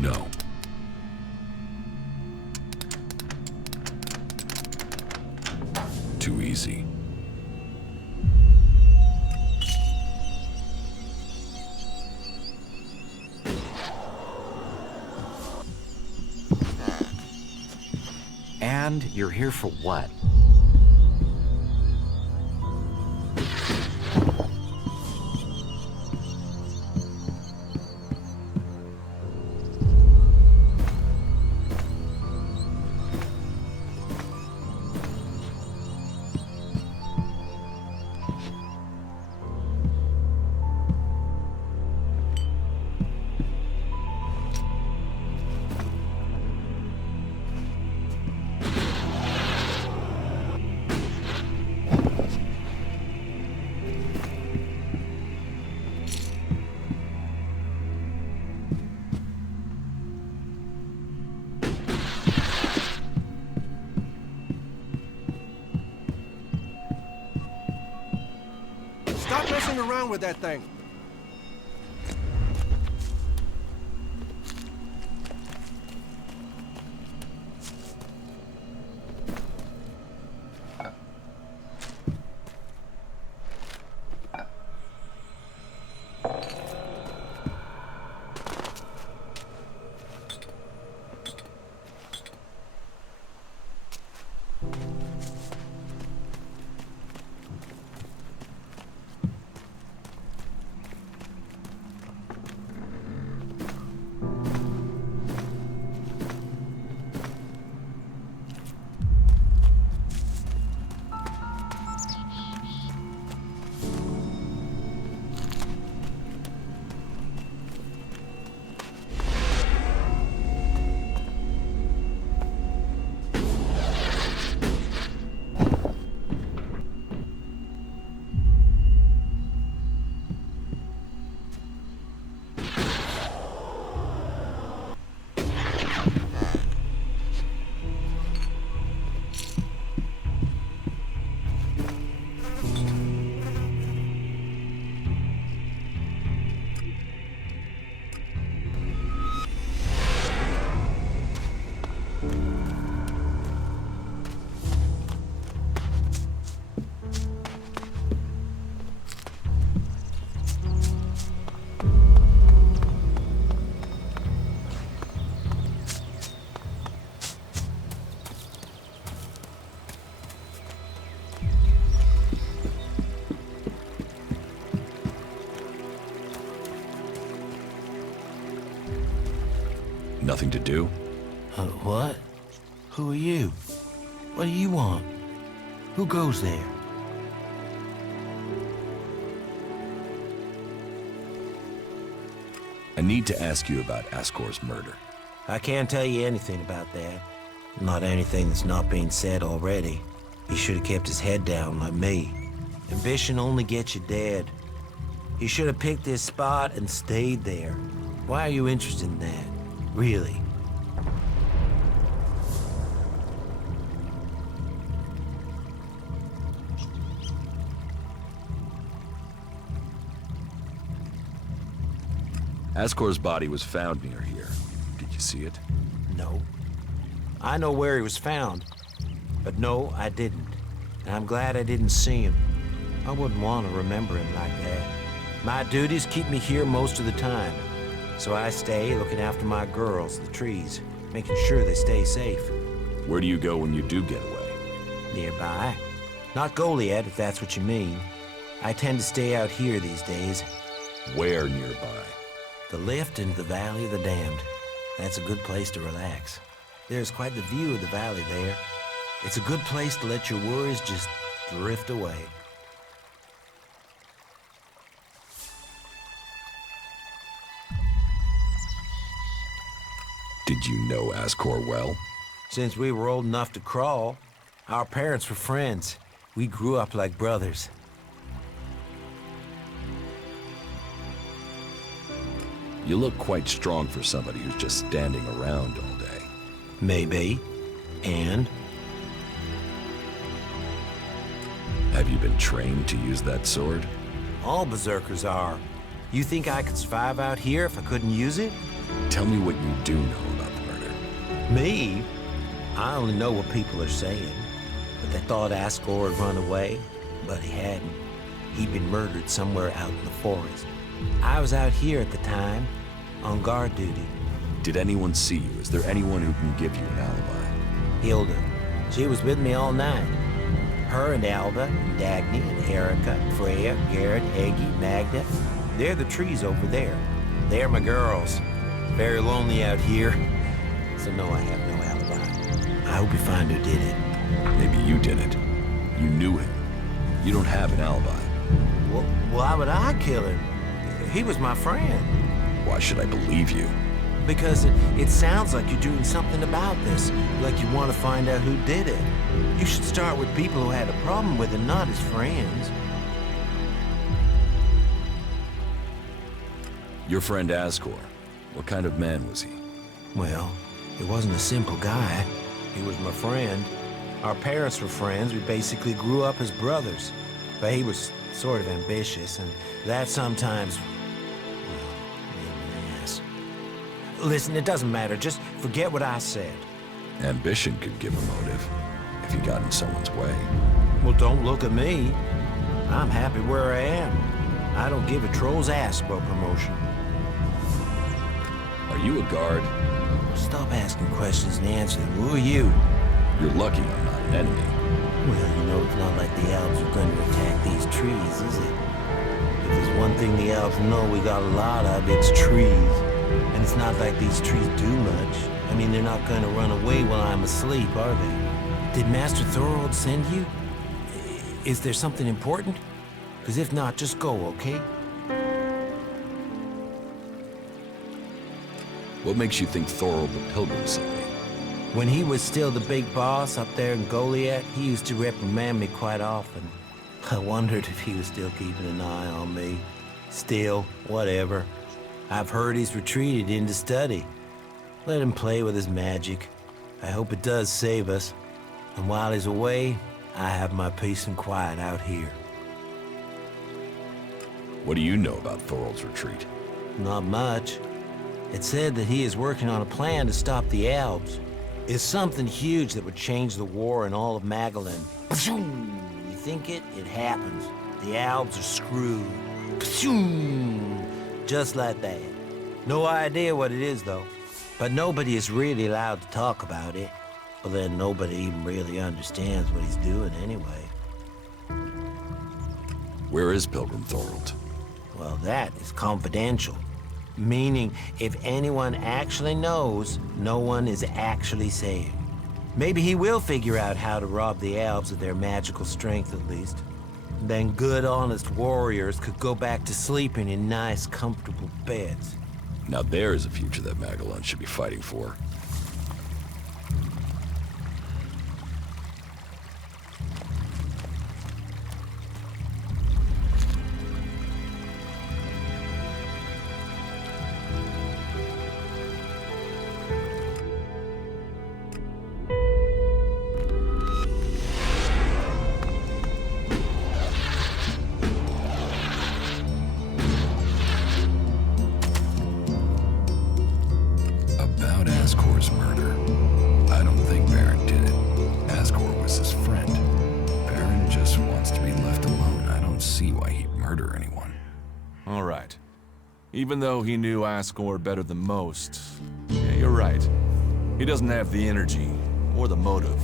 No. Too easy. And you're here for what? Stop messing around with that thing. Nothing to do? What? Who are you? What do you want? Who goes there? I need to ask you about Ascor's murder. I can't tell you anything about that. Not anything that's not being said already. He should have kept his head down like me. Ambition only gets you dead. He should have picked this spot and stayed there. Why are you interested in that? Really? Ascor's body was found near here. Did you see it? No. I know where he was found, but no, I didn't. And I'm glad I didn't see him. I wouldn't want to remember him like that. My duties keep me here most of the time, so I stay looking after my girls, the trees, making sure they stay safe. Where do you go when you do get away? Nearby. Not Goliad, if that's what you mean. I tend to stay out here these days. Where nearby? The lift into the Valley of the Damned. That's a good place to relax. There's quite the view of the valley there. It's a good place to let your worries just drift away. Did you know Ascor well? Since we were old enough to crawl, our parents were friends. We grew up like brothers. You look quite strong for somebody who's just standing around all day. Maybe. And? Have you been trained to use that sword? All berserkers are. You think I could survive out here if I couldn't use it? Tell me what you do know about the murder. Me? I only know what people are saying. But they thought Ascor had run away, but he hadn't. He'd been murdered somewhere out in the forest. I was out here at the time, on guard duty. Did anyone see you? Is there anyone who can give you an alibi? Hilda. She was with me all night. Her and Alva, and Dagny, and Erica, Freya, Garrett, Eggy, Magda. They're the trees over there. They're my girls. Very lonely out here. So no, I have no alibi. I hope you find who did it. Maybe you did it. You knew him. You don't have an alibi. Well, why would I kill him? He was my friend. Why should I believe you? Because it sounds like you're doing something about this. Like you want to find out who did it. You should start with people who had a problem with it, not his friends. Your friend Ascor. What kind of man was he? Well, he wasn't a simple guy. He was my friend. Our parents were friends. We basically grew up as brothers. But he was sort of ambitious, and that sometimes, well, made me an ass. Listen, it doesn't matter. Just forget what I said. Ambition could give a motive, if you got in someone's way. Well, don't look at me. I'm happy where I am. I don't give a troll's ass about promotion. Are you a guard? Stop asking questions and answer them. Who are you? You're lucky I'm not an enemy. Well, you know, it's not like the elves are going to attack these trees, is it? If there's one thing the elves know we got a lot of, it's trees. And it's not like these trees do much. I mean, they're not going to run away while I'm asleep, are they? Did Master Thorold send you? Is there something important? Because if not, just go, okay? What makes you think Thorold the Pilgrim sent me? When he was still the big boss up there in Goliath, he used to reprimand me quite often. I wondered if he was still keeping an eye on me. Still, whatever. I've heard he's retreated into study. Let him play with his magic. I hope it does save us. And while he's away, I have my peace and quiet out here. What do you know about Thorold's retreat? Not much. It said that he is working on a plan to stop the elves. It's something huge that would change the war in all of Magellan. You think it? It happens. The elves are screwed. Just like that. No idea what it is, though. But nobody is really allowed to talk about it. Well, then nobody even really understands what he's doing anyway. Where is Pilgrim Thorold? Well, that is confidential. Meaning, if anyone actually knows, no one is actually saying. Maybe he will figure out how to rob the elves of their magical strength, at least. Then good, honest warriors could go back to sleeping in nice, comfortable beds. Now there is a future that Magellan should be fighting for. Ascor's murder. I don't think Baron did it. Ascor was his friend. Baron just wants to be left alone. I don't see why he'd murder anyone. All right. Even though he knew Ascor better than most, yeah, you're right. He doesn't have the energy or the motive.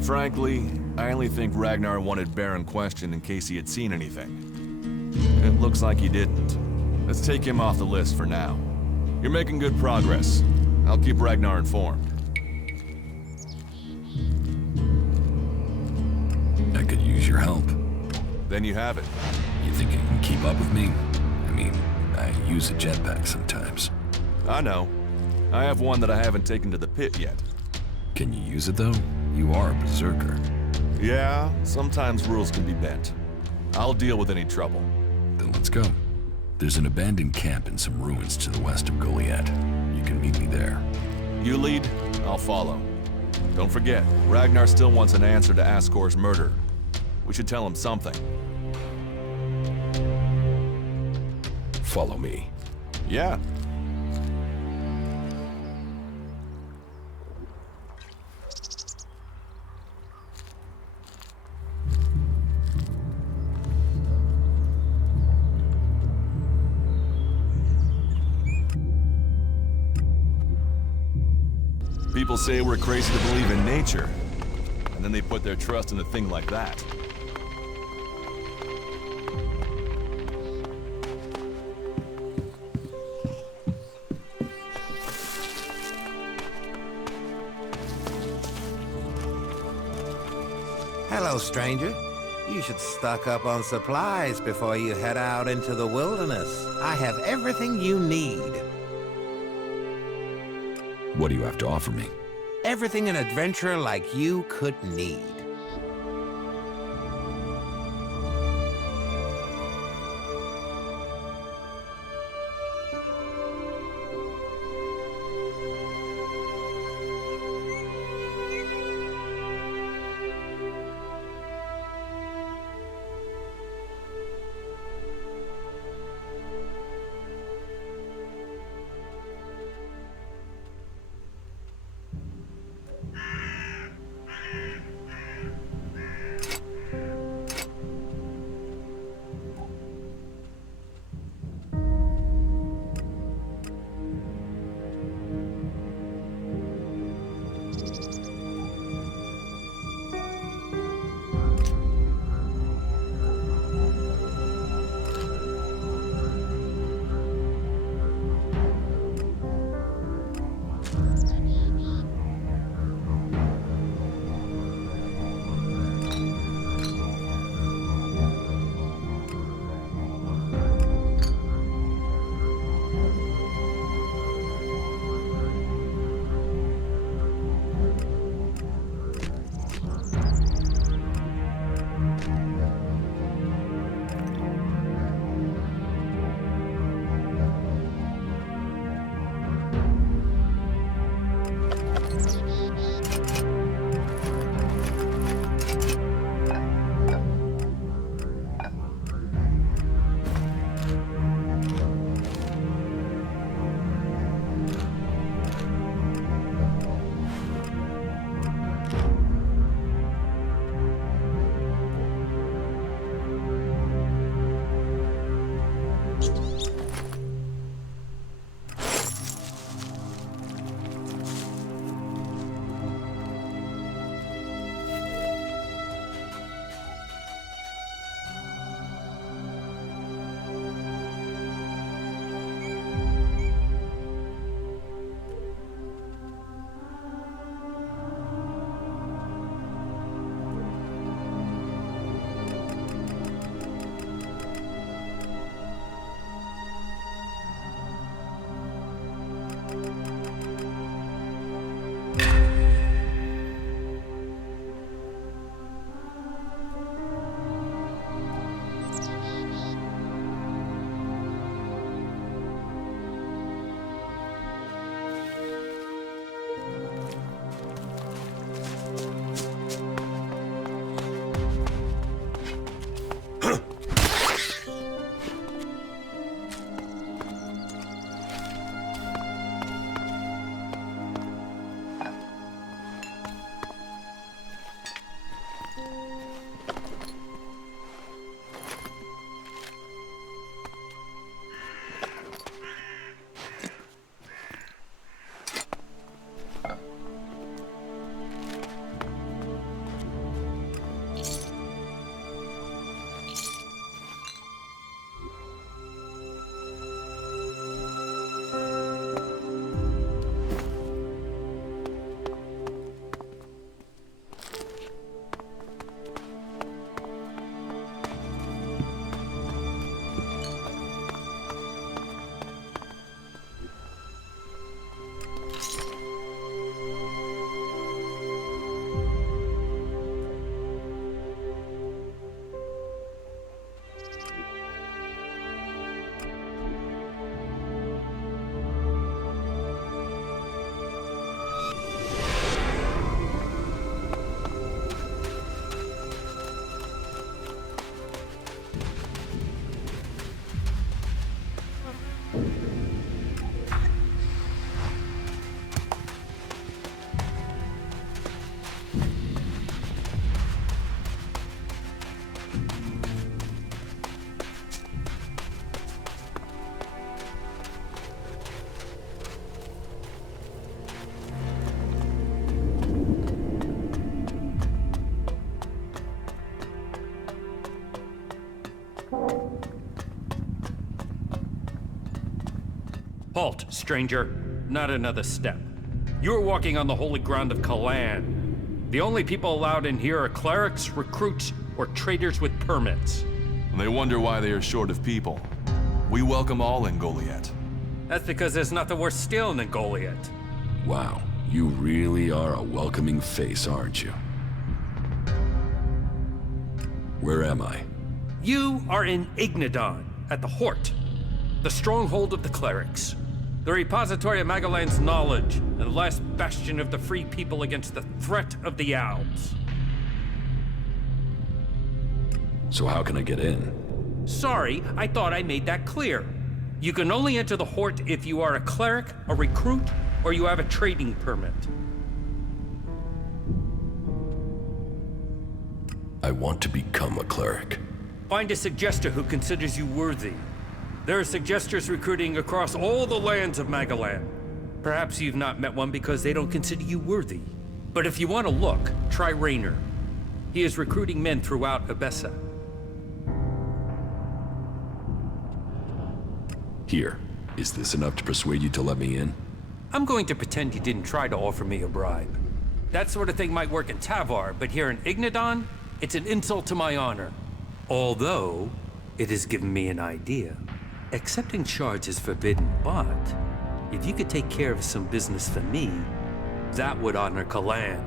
Frankly, I only think Ragnar wanted Baron questioned in case he had seen anything. It looks like he didn't. Let's take him off the list for now. You're making good progress. I'll keep Ragnar informed. I could use your help. Then you have it. You think you can keep up with me? I mean, I use a jetpack sometimes. I know. I have one that I haven't taken to the pit yet. Can you use it though? You are a berserker. Yeah, sometimes rules can be bent. I'll deal with any trouble. Then let's go. There's an abandoned camp in some ruins to the west of Goliath. You can meet me there. You lead, I'll follow. Don't forget, Ragnar still wants an answer to Ascor's murder. We should tell him something. follow me? Yeah. People say we're crazy to believe in nature, and then they put their trust in a thing like that. Hello, stranger. You should stock up on supplies before you head out into the wilderness. I have everything you need. What do you have to offer me? Everything an adventurer like you could need. Halt, stranger. Not another step. You are walking on the holy ground of Kalan. The only people allowed in here are clerics, recruits, or traders with permits. And they wonder why they are short of people. We welcome all in Goliath. That's because there's nothing worse stealing than Goliath. Wow, you really are a welcoming face, aren't you? Where am I? You are in Ignadon, at the Hort, the stronghold of the clerics. The repository of Magalan's knowledge, and the last bastion of the free people against the threat of the Alps. So how can I get in? Sorry, I thought I made that clear. You can only enter the Hort if you are a cleric, a recruit, or you have a trading permit. I want to become a cleric. Find a suggester who considers you worthy. There are suggesters recruiting across all the lands of Magalan. Perhaps you've not met one because they don't consider you worthy. But if you want to look, try Raynor. He is recruiting men throughout Abessa. Here, is this enough to persuade you to let me in? I'm going to pretend you didn't try to offer me a bribe. That sort of thing might work in Tavar, but here in Ignadon, it's an insult to my honor. Although, it has given me an idea. Accepting shards is forbidden, but if you could take care of some business for me, that would honor Kalan.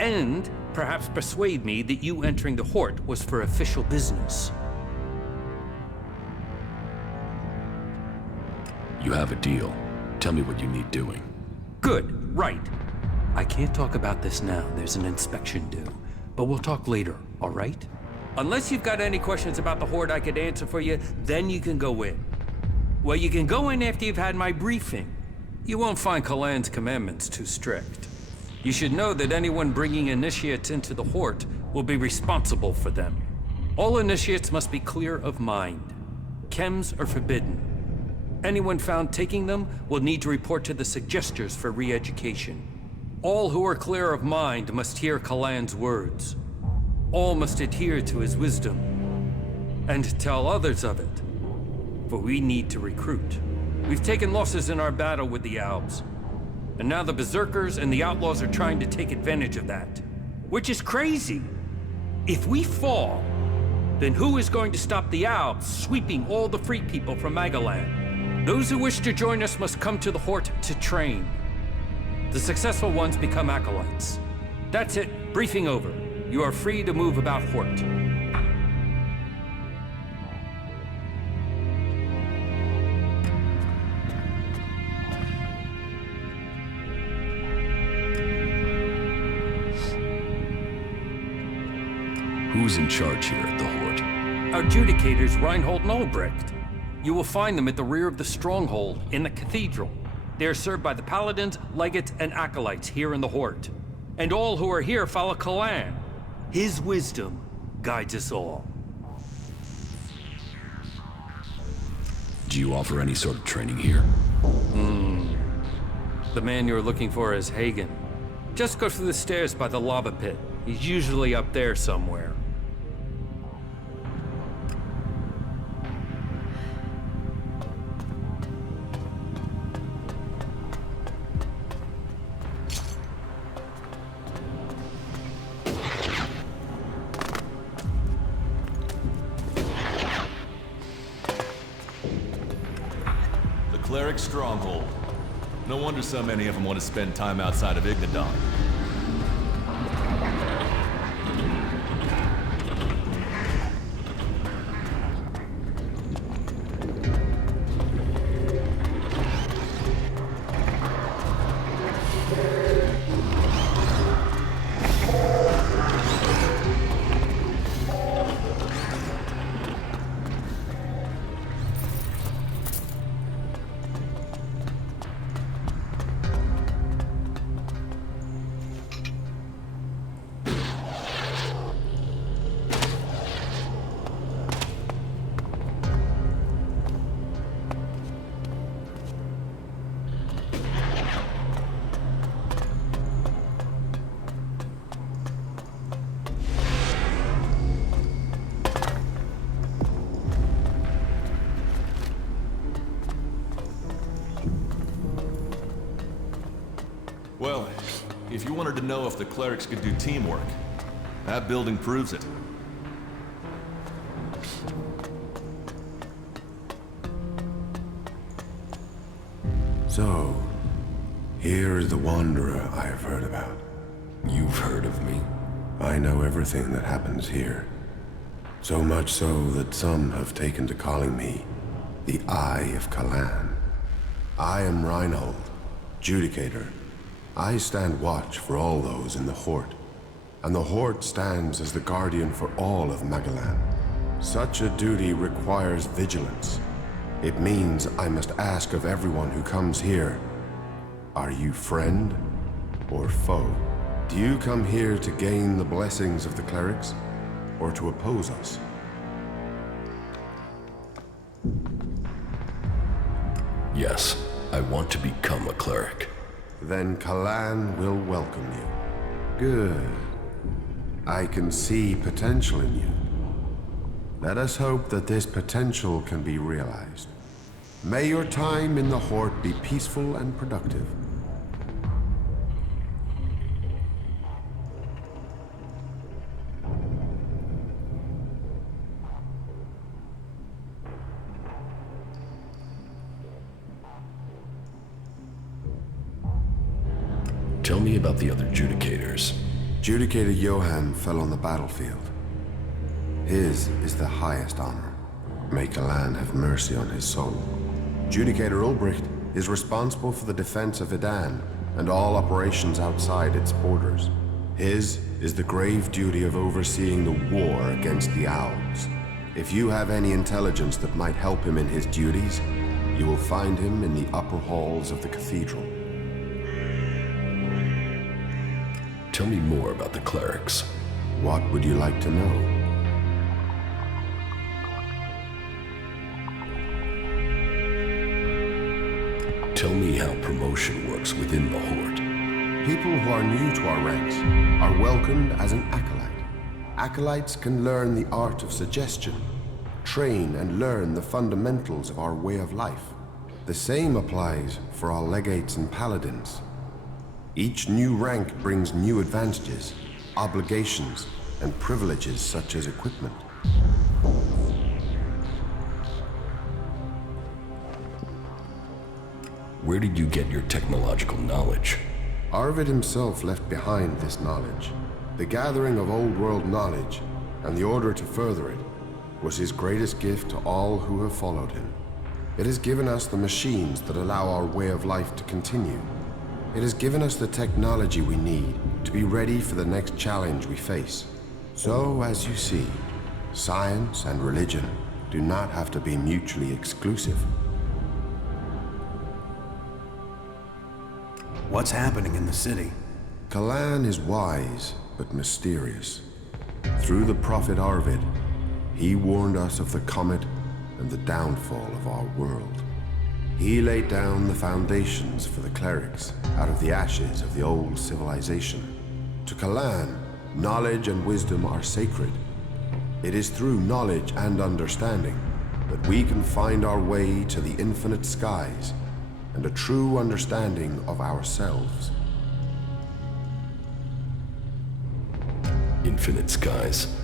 And perhaps persuade me that you entering the Hort was for official business. You have a deal. Tell me what you need doing. Good, right. I can't talk about this now, there's an inspection due. But we'll talk later, all right? Unless you've got any questions about the Horde I could answer for you, then you can go in. Well, you can go in after you've had my briefing. You won't find Kalan's commandments too strict. You should know that anyone bringing initiates into the Horde will be responsible for them. All initiates must be clear of mind. Chems are forbidden. Anyone found taking them will need to report to the suggesters for re-education. All who are clear of mind must hear Kalan's words. All must adhere to his wisdom, and tell others of it. For we need to recruit. We've taken losses in our battle with the Alps, and now the Berserkers and the Outlaws are trying to take advantage of that. Which is crazy. If we fall, then who is going to stop the Alps sweeping all the free people from Magalan? Those who wish to join us must come to the Hort to train. The successful ones become acolytes. That's it, briefing over. You are free to move about Hort. Who's in charge here at the Hort? Our adjudicators, Reinhold and Albrecht. You will find them at the rear of the stronghold in the cathedral. They are served by the paladins, legates, and acolytes here in the Hort. And all who are here follow Kalan. His wisdom guides us all. Do you offer any sort of training here? The man you're looking for is Hagen. Just go through the stairs by the lava pit. He's usually up there somewhere. Cleric stronghold. No wonder so many of them want to spend time outside of Ignadon. if you wanted to know if the clerics could do teamwork, that building proves it. So, here is the Wanderer I have heard about. You've heard of me? I know everything that happens here. So much so that some have taken to calling me the Eye of Kalan. I am Reinhold, Judicator. I stand watch for all those in the Horde, and the Horde stands as the guardian for all of Magalan. Such a duty requires vigilance. It means I must ask of everyone who comes here, are you friend or foe? Do you come here to gain the blessings of the clerics, or to oppose us? Yes, I want to become a cleric. Then Kalan will welcome you. Good. I can see potential in you. Let us hope that this potential can be realized. May your time in the Horde be peaceful and productive. Tell me about the other Judicators. Judicator Johann fell on the battlefield. His is the highest honor. May Kalan have mercy on his soul. Judicator Ulbricht is responsible for the defense of Idan and all operations outside its borders. His is the grave duty of overseeing the war against the Owls. If you have any intelligence that might help him in his duties, you will find him in the upper halls of the cathedral. Tell me more about the clerics. What would you like to know? Tell me how promotion works within the Horde. People who are new to our ranks are welcomed as an acolyte. Acolytes can learn the art of suggestion, train and learn the fundamentals of our way of life. The same applies for our legates and paladins. Each new rank brings new advantages, obligations, and privileges such as equipment. Where did you get your technological knowledge? Arvid himself left behind this knowledge. The gathering of old world knowledge, and the order to further it, was his greatest gift to all who have followed him. It has given us the machines that allow our way of life to continue. It has given us the technology we need to be ready for the next challenge we face. So, as you see, science and religion do not have to be mutually exclusive. What's happening in the city? Kalan is wise, but mysterious. Through the prophet Arvid, he warned us of the comet and the downfall of our world. He laid down the foundations for the clerics out of the ashes of the old civilization. To Kalan, knowledge and wisdom are sacred. It is through knowledge and understanding that we can find our way to the infinite skies and a true understanding of ourselves. Infinite skies.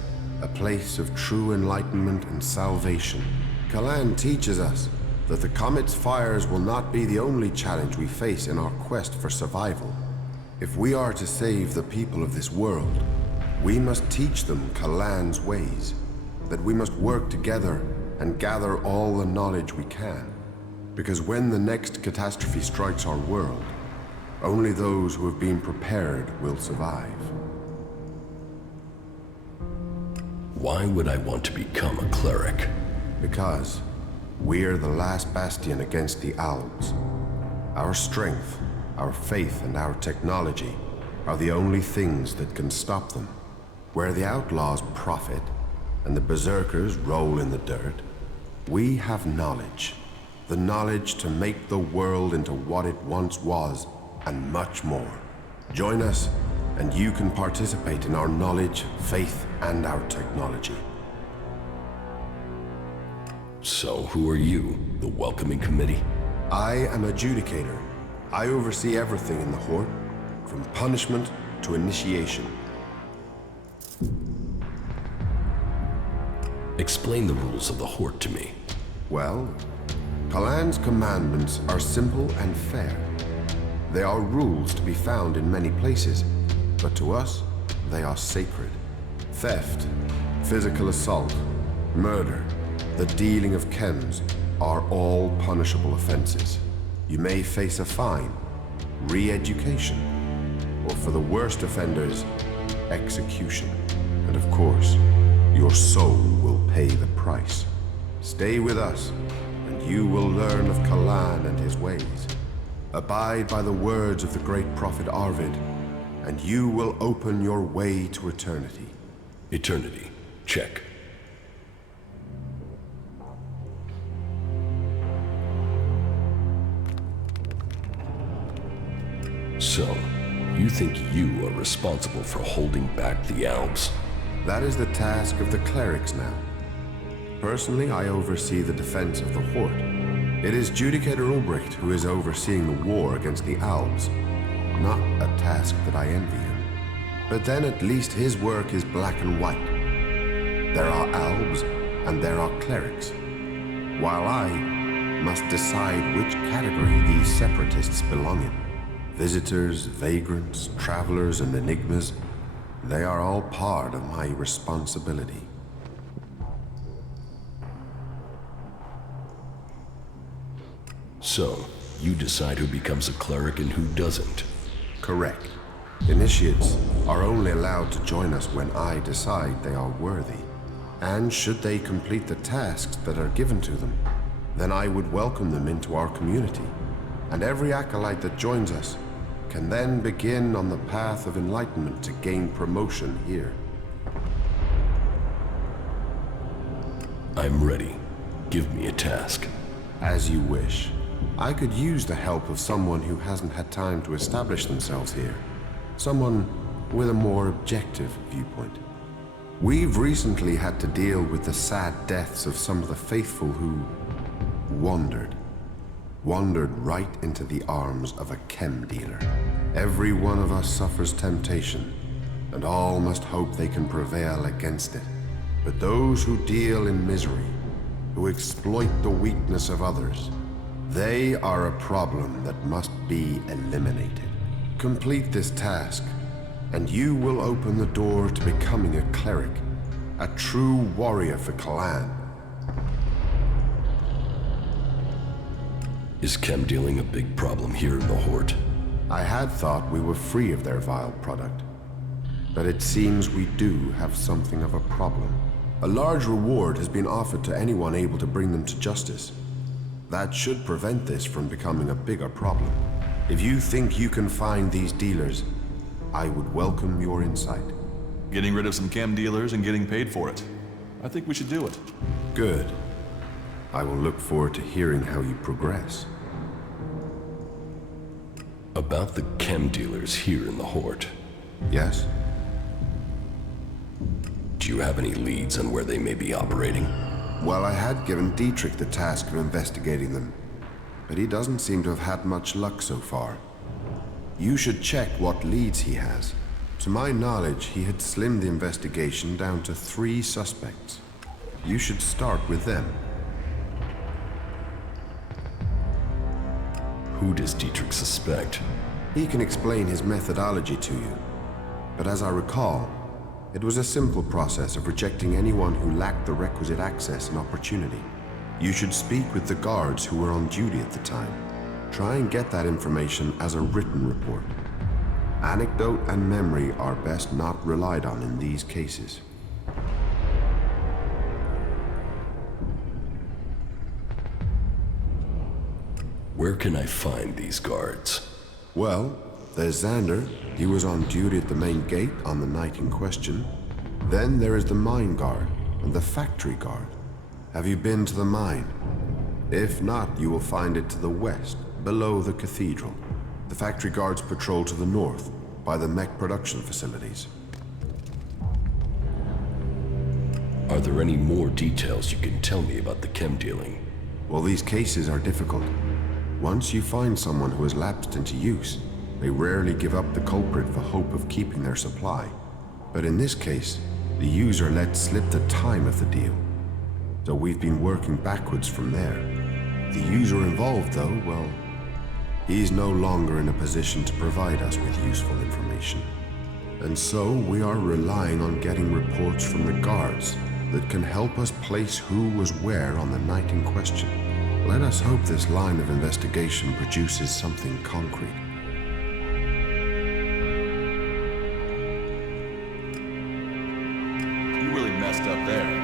A place of true enlightenment and salvation. Kalan teaches us that the comet's fires will not be the only challenge we face in our quest for survival. If we are to save the people of this world, we must teach them Kalan's ways, that we must work together and gather all the knowledge we can. Because when the next catastrophe strikes our world, only those who have been prepared will survive. Why would I want to become a cleric? Because we are the last bastion against the Owls. Our strength, our faith, and our technology are the only things that can stop them. Where the outlaws profit and the berserkers roll in the dirt, we have knowledge. The knowledge to make the world into what it once was, and much more. Join us, and you can participate in our knowledge, faith, and our technology. So who are you, the welcoming committee? I am a Judicator. I oversee everything in the Horde, from punishment to initiation. Explain the rules of the Horde to me. Well, Kalan's commandments are simple and fair. They are rules to be found in many places, but to us, they are sacred. Theft, physical assault, murder, the dealing of chems are all punishable offenses. You may face a fine, re-education, or for the worst offenders, execution. And of course, your soul will pay the price. Stay with us, and you will learn of Kalan and his ways. Abide by the words of the great prophet Arvid, and you will open your way to eternity. Eternity. Check. So, you think you are responsible for holding back the Alps? That is the task of the clerics now. Personally, I oversee the defense of the Horde. It is Judicator Ulbricht who is overseeing the war against the Alps. Not a task that I envy him. But then at least his work is black and white. There are Albs and there are clerics. While I must decide which category these separatists belong in. Visitors, vagrants, travelers, and enigmas, they are all part of my responsibility. So, you decide who becomes a cleric and who doesn't? Correct. Initiates are only allowed to join us when I decide they are worthy. And should they complete the tasks that are given to them, then I would welcome them into our community. And every acolyte that joins us can then begin on the path of enlightenment to gain promotion here. I'm ready. Give me a task. As you wish. I could use the help of someone who hasn't had time to establish themselves here. Someone with a more objective viewpoint. We've recently had to deal with the sad deaths of some of the faithful who wandered right into the arms of a chem dealer. Every one of us suffers temptation, and all must hope they can prevail against it. But those who deal in misery, who exploit the weakness of others, they are a problem that must be eliminated. Complete this task, and you will open the door to becoming a cleric, a true warrior for Kalan. Is chem dealing a big problem here in the Horde? I had thought we were free of their vile product, but it seems we do have something of a problem. A large reward has been offered to anyone able to bring them to justice. That should prevent this from becoming a bigger problem. If you think you can find these dealers, I would welcome your insight. Getting rid of some chem dealers and getting paid for it. I think we should do it. Good. I will look forward to hearing how you progress. About the chem dealers here in the Horde. Yes? Do you have any leads on where they may be operating? Well, I had given Dietrich the task of investigating them, but he doesn't seem to have had much luck so far. You should check what leads he has. To my knowledge, he had slimmed the investigation down to 3 suspects. You should start with them. Who does Dietrich suspect? He can explain his methodology to you, but as I recall, it was a simple process of rejecting anyone who lacked the requisite access and opportunity. You should speak with the guards who were on duty at the time. Try and get that information as a written report. Anecdote and memory are best not relied on in these cases. Where can I find these guards? Well, there's Xander. He was on duty at the main gate on the night in question. Then there is the mine guard and the factory guard. Have you been to the mine? If not, you will find it to the west, below the cathedral. The factory guards patrol to the north, by the mech production facilities. Are there any more details you can tell me about the chem dealing? Well, these cases are difficult. Once you find someone who has lapsed into use, they rarely give up the culprit for hope of keeping their supply. But in this case, the user let slip the time of the deal. So we've been working backwards from there. The user involved, though, well, he's no longer in a position to provide us with useful information. And so we are relying on getting reports from the guards that can help us place who was where on the night in question. Let us hope this line of investigation produces something concrete. You really messed up there.